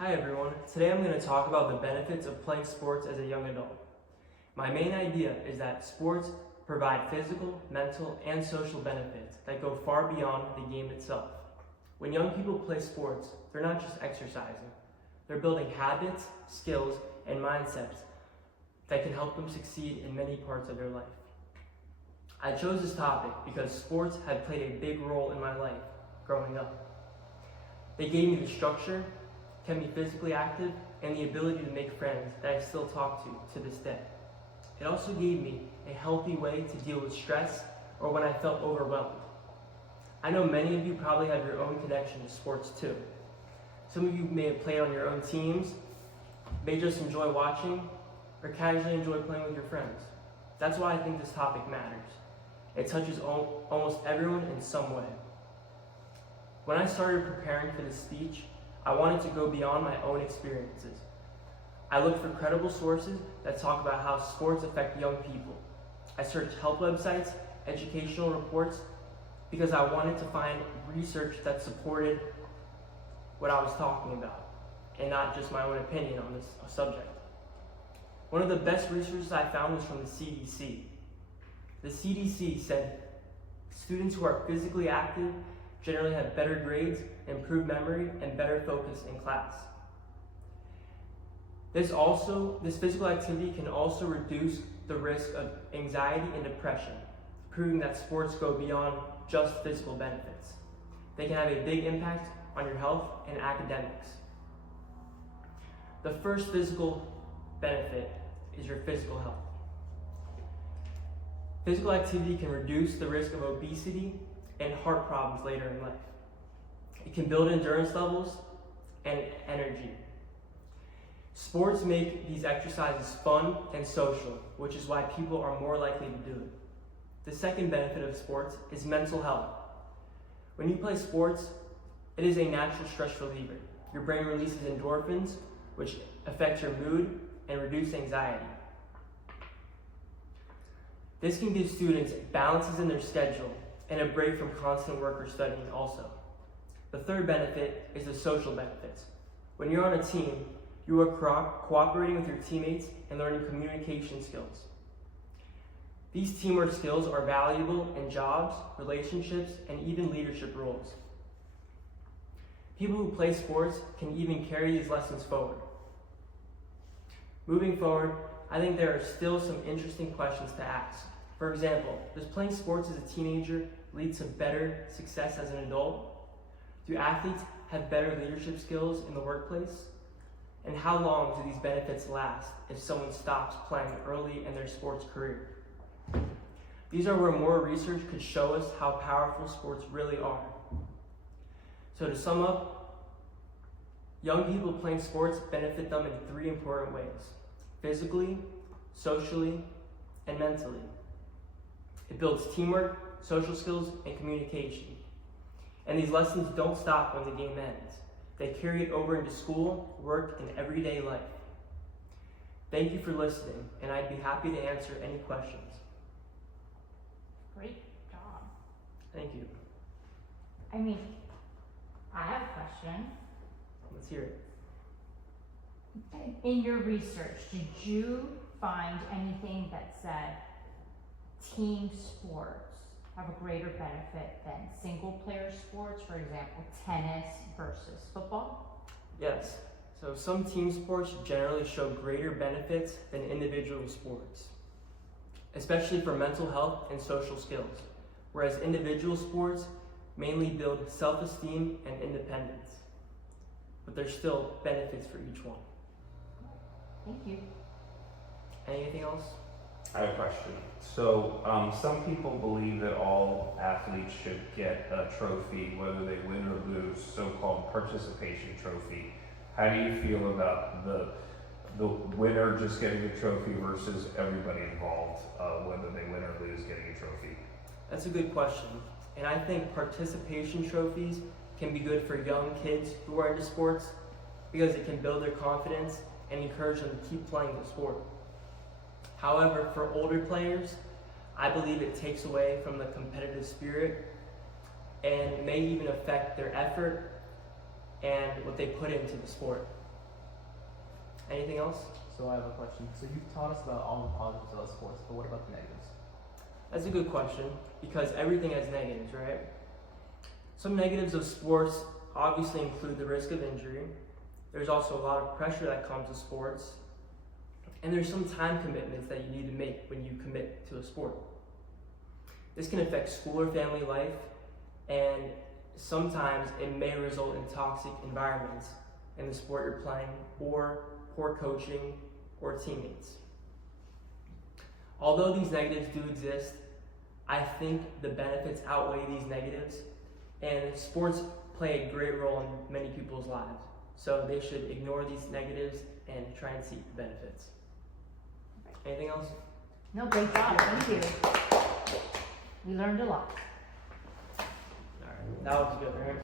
Hi everyone, today I'm going to talk about the benefits of playing sports as a young adult. My main idea is that sports provide physical, mental, and social benefits that go far beyond the game itself. When young people play sports, they're not just exercising, they're building habits, skills, and mindsets that can help them succeed in many parts of their life. I chose this topic because sports have played a big role in my life growing up. They gave me the structure, kept me physically active, and the ability to make friends that I still talk to this day. It also gave me a healthy way to deal with stress or when I felt overwhelmed. I know many of you probably have your own connection to sports too. Some of you may have played on your own teams, may just enjoy watching, or casually enjoy playing with your friends. That's why I think this topic matters. It touches almost everyone in some way. When I started preparing for this speech, I wanted to go beyond my own experiences. I looked for credible sources that talk about how sports affect young people. I searched help websites, educational reports, because I wanted to find research that supported what I was talking about, and not just my own opinion on this subject. One of the best resources I found was from the CDC. The CDC said students who are physically active generally have better grades, improved memory, and better focus in class. This physical activity can also reduce the risk of anxiety and depression, proving that sports go beyond just physical benefits. They can have a big impact on your health and academics. The first physical benefit is your physical health. Physical activity can reduce the risk of obesity and heart problems later in life. It can build endurance levels and energy. Sports make these exercises fun and social, which is why people are more likely to do it. The second benefit of sports is mental health. When you play sports, it is a natural stress reliever. Your brain releases endorphins, which affect your mood and reduce anxiety. This can give students balances in their schedule and a break from constant work or studying also. The third benefit is the social benefits. When you're on a team, you are cooperating with your teammates and learning communication skills. These teamwork skills are valuable in jobs, relationships, and even leadership roles. People who play sports can even carry these lessons forward. Moving forward, I think there are still some interesting questions to ask. For example, does playing sports as a teenager lead to better success as an adult? Do athletes have better leadership skills in the workplace? And how long do these benefits last if someone stops playing early in their sports career? These are where more research could show us how powerful sports really are. So to sum up, young people playing sports benefit them in three important ways: physically, socially, and mentally. It builds teamwork, social skills, and communication. And these lessons don't stop when the game ends. They carry it over into school, work, and everyday life. Thank you for listening, and I'd be happy to answer any questions. Great job. Thank you. I have a question. Let's hear it. In your research, did you find anything that said team sports have a greater benefit than single player sports, for example, tennis versus football? Yes. So some team sports generally show greater benefits than individual sports, especially for mental health and social skills, whereas individual sports mainly build self-esteem and independence. But there's still benefits for each one. Thank you. Anything else? I have a question. So, some people believe that all athletes should get a trophy, whether they win or lose, so-called participation trophy. How do you feel about the winner just getting a trophy versus everybody involved, whether they win or lose, getting a trophy? That's a good question. And I think participation trophies can be good for young kids who are into sports because it can build their confidence and encourage them to keep playing the sport. However, for older players, I believe it takes away from the competitive spirit and may even affect their effort and what they put into the sport. Anything else? So I have a question. So you've taught us about all the positives of sports, but what about the negatives? That's a good question because everything has negatives, right? Some negatives of sports obviously include the risk of injury. There's also a lot of pressure that comes with sports. And there's some time commitments that you need to make when you commit to a sport. This can affect school or family life, and sometimes it may result in toxic environments in the sport you're playing, or poor coaching, or teammates. Although these negatives do exist, I think the benefits outweigh these negatives, and sports play a great role in many people's lives. So they should ignore these negatives and try and seek the benefits. Anything else? No, great job, thank you. We learned a lot. All right, that was good, right?